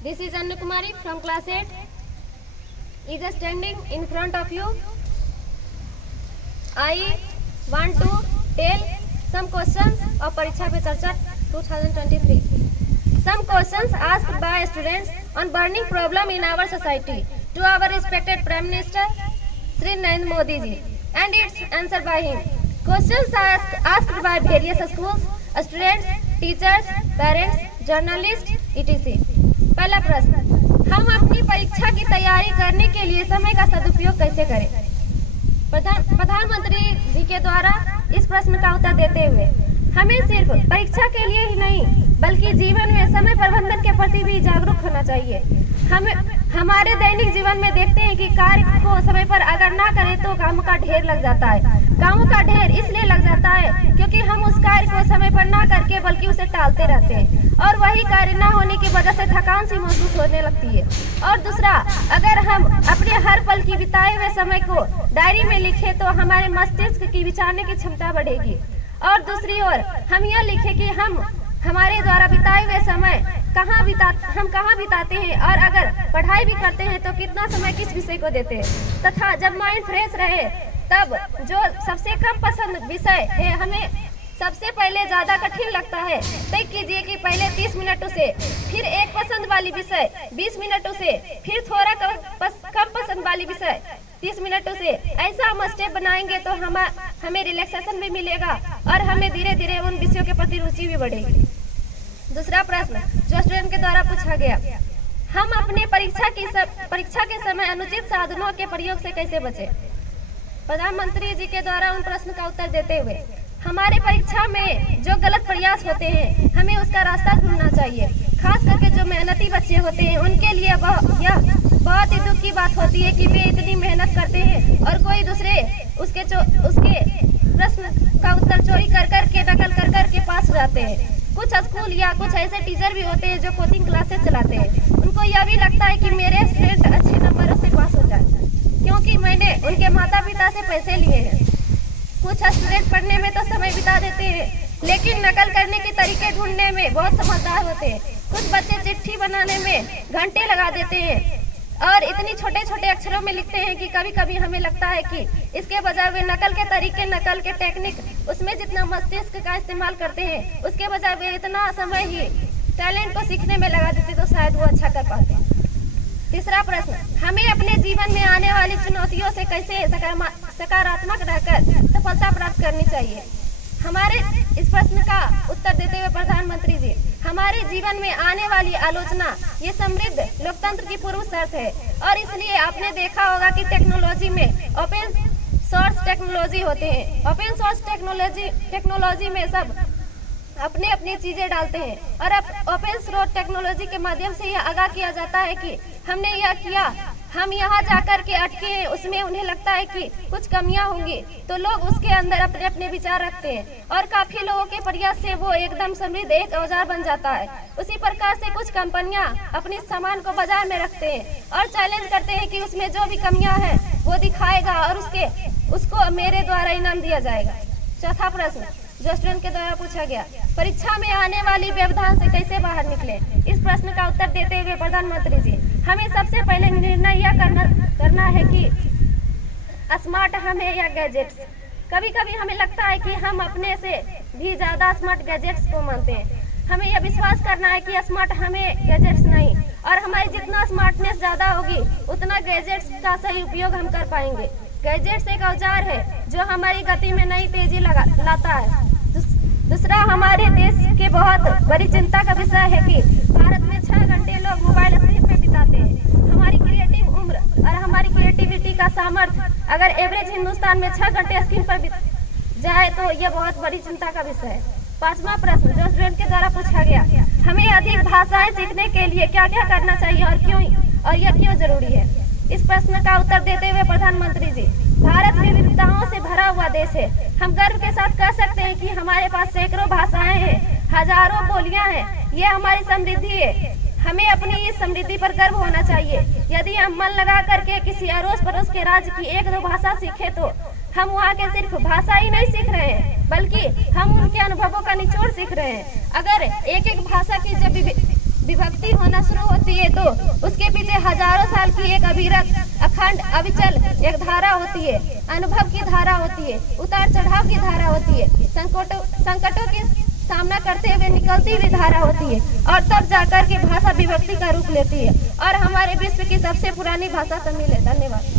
This is Anna Kumari from class 8. Is standing in front of you. I want to tell some questions of Pariksha Pe Charcha 2023. Some questions asked by students on burning problem in our society to our respected Prime Minister Shri Narendra Modi ji, and its answer by him. Questions asked by various schools, students, teachers, parents, journalists, etc. पहला प्रश्न, हम अपनी परीक्षा की तैयारी करने के लिए समय का सदुपयोग कैसे करें? प्रधानमंत्री जी के द्वारा इस प्रश्न का उत्तर देते हुए हमें सिर्फ परीक्षा के लिए ही नहीं बल्कि जीवन में समय प्रबंधन के प्रति भी जागरूक होना चाहिए। हमारे दैनिक जीवन में देखते हैं कि कार्य को समय पर अगर ना करें तो कामों का ढेर लग जाता है। कामों का ढेर इसलिए लग जाता है क्योंकि हम उस कार्य को समय पर ना करके बल्कि उसे टालते रहते हैं और वही कार्य ना होने की वजह से थकान सी महसूस होने लगती है। और दूसरा, अगर हम अपने हर पल की बिताए हुए समय को डायरी में लिखें तो हमारे मस्तिष्क की विचारने की क्षमता बढ़ेगी। और दूसरी ओर हम यह लिखें कि हम हमारे द्वारा बिताए हुए समय कहाँ बिताते हैं और अगर पढ़ाई भी करते हैं तो कितना समय किस विषय को देते हैं, तथा जब माइंड फ्रेश रहे तब जो सबसे कम पसंद विषय है हमें सबसे पहले ज्यादा कठिन लगता है, तय कीजिए कि पहले 30 मिनट उसे, फिर एक पसंद वाली विषय 20 मिनट उसे, फिर थोड़ा कम पसंद वाली विषय 30 मिनट उसे। ऐसा हम स्टेप बनाएंगे तो हमें रिलैक्सेशन भी मिलेगा और हमें धीरे धीरे उन विषयों के प्रति रुचि भी बढ़ेगी। दूसरा प्रश्न जो स्टूडेंट के द्वारा पूछा गया, हम अपने परीक्षा के समय अनुचित साधनों के प्रयोग से कैसे बचें? प्रधानमंत्री जी के द्वारा उन प्रश्न का उत्तर देते हुए हमारे परीक्षा में जो गलत प्रयास होते हैं हमें उसका रास्ता ढूंढना चाहिए। खास करके जो मेहनती बच्चे होते हैं उनके लिए यह बहुत ही दुख की बात होती है कि वे इतनी मेहनत करते हैं और कोई दूसरे उसके प्रश्न का उत्तर चोरी कर नकल कर के पास हो जाते हैं। कुछ स्कूल या कुछ ऐसे टीचर भी होते हैं जो कोचिंग क्लासेस चलाते हैं। उनको यह भी लगता है कि मेरे स्टूडेंट अच्छे नंबरों से पास हो जाए क्योंकि मैंने उनके माता पिता से पैसे लिए हैं। कुछ स्टूडेंट पढ़ने में तो समय बिता देते हैं लेकिन नकल करने के तरीके ढूंढने में बहुत समझदार होते हैं। कुछ बच्चे चिट्ठी बनाने में घंटे लगा देते हैं और इतनी छोटे छोटे अक्षरों में लिखते हैं कि कभी कभी हमें लगता है कि इसके बजाय वे नकल के तरीके, नकल के टेक्निक, उसमें जितना मस्तिष्क का इस्तेमाल करते हैं उसके बजाय वे इतना समय ही टैलेंट को सीखने में लगा देते तो शायद वो अच्छा कर पाते। तीसरा प्रश्न, हमें अपने जीवन में आने वाली चुनौतियों से कैसे सकारात्मक रहकर सफलता प्राप्त करनी चाहिए? हमारे इस प्रश्न का उत्तर देते हुए प्रधानमंत्री जी, हमारे जीवन में आने वाली आलोचना ये समृद्ध लोकतंत्र की पूर्व शर्त है और इसलिए आपने देखा होगा कि टेक्नोलॉजी में ओपन सोर्स टेक्नोलॉजी होते हैं। ओपन सोर्स टेक्नोलॉजी में सब अपने अपनी चीजें डालते हैं और अब ओपन सोर्स टेक्नोलॉजी के माध्यम से यह आगाह किया जाता है कि हमने यह किया, हम यहाँ जाकर के अटके हैं, उसमें उन्हें लगता है कि कुछ कमियां होंगी तो लोग उसके अंदर अपने अपने विचार रखते हैं और काफी लोगों के प्रयास से वो एकदम समृद्ध एक औजार बन जाता है। उसी प्रकार से कुछ कंपनियां अपने सामान को बाजार में रखते हैं और चैलेंज करते हैं कि उसमें जो भी कमियां हैं वो दिखाएगा और उसको मेरे द्वारा इनाम दिया जाएगा। चौथा प्रश्न जो स्टूडेंट के द्वारा पूछा गया, परीक्षा में आने वाली व्यवधान से कैसे बाहर निकले? इस प्रश्न का उत्तर देते हुए प्रधानमंत्री जी, हमें सबसे पहले निर्णय यह करना है कि स्मार्ट हम है या गैजेट्स। कभी कभी हमें लगता है कि हम अपने से भी ज्यादा स्मार्ट गैजेट्स को मानते हैं। हमें यह विश्वास करना है कि स्मार्ट हमें गैजेट्स नहीं, और हमारी जितना स्मार्टनेस ज्यादा होगी उतना गैजेट्स का सही उपयोग हम कर पाएंगे। गैजेट्स एक औजार है जो हमारी गति में नई तेजी लाता है। दूसरा, हमारे देश के बहुत बड़ी चिंता का विषय है कि भारत में 6 घंटे लोग मोबाइल स्क्रीन पे बिताते हैं। हमारी क्रिएटिव उम्र और हमारी क्रिएटिविटी का सामर्थ्य अगर एवरेज हिंदुस्तान में 6 घंटे स्क्रीन पर जाए तो यह बहुत बड़ी चिंता का विषय है। पांचवा प्रश्न जो स्टूडेंट के द्वारा पूछा गया, हमें अधिक भाषाएं सीखने के लिए क्या क्या करना चाहिए और यह क्यों जरूरी है? इस प्रश्न का उत्तर देते हुए प्रधानमंत्री जी, भारत विविधताओं से भरा हुआ देश है। हम गर्व के साथ कह सकते हैं कि हमारे पास सैकड़ों भाषाएं हैं, हजारों बोलियां हैं। ये हमारी समृद्धि है। हमें अपनी इस समृद्धि पर गर्व होना चाहिए। यदि हम मन लगा करके किसी अड़ोस पड़ोस के राज्य की 1-2 भाषा सीखे तो हम वहाँ के सिर्फ भाषा ही नहीं सीख रहे हैं बल्कि हम उनके अनुभवों का निचोड़ सीख रहे हैं। अगर एक भाषा की जब विभक्ति होना शुरू होती है तो उसके पीछे हजारों साल की एक अविरत, अखंड, अविचल एक धारा होती है। अनुभव की धारा होती है, उतार चढ़ाव की धारा होती है, संकटों के सामना करते हुए निकलती हुई धारा होती है और तब जाकर के भाषा विभक्ति का रूप लेती है और हमारे विश्व की सबसे पुरानी भाषा तमिल है। धन्यवाद।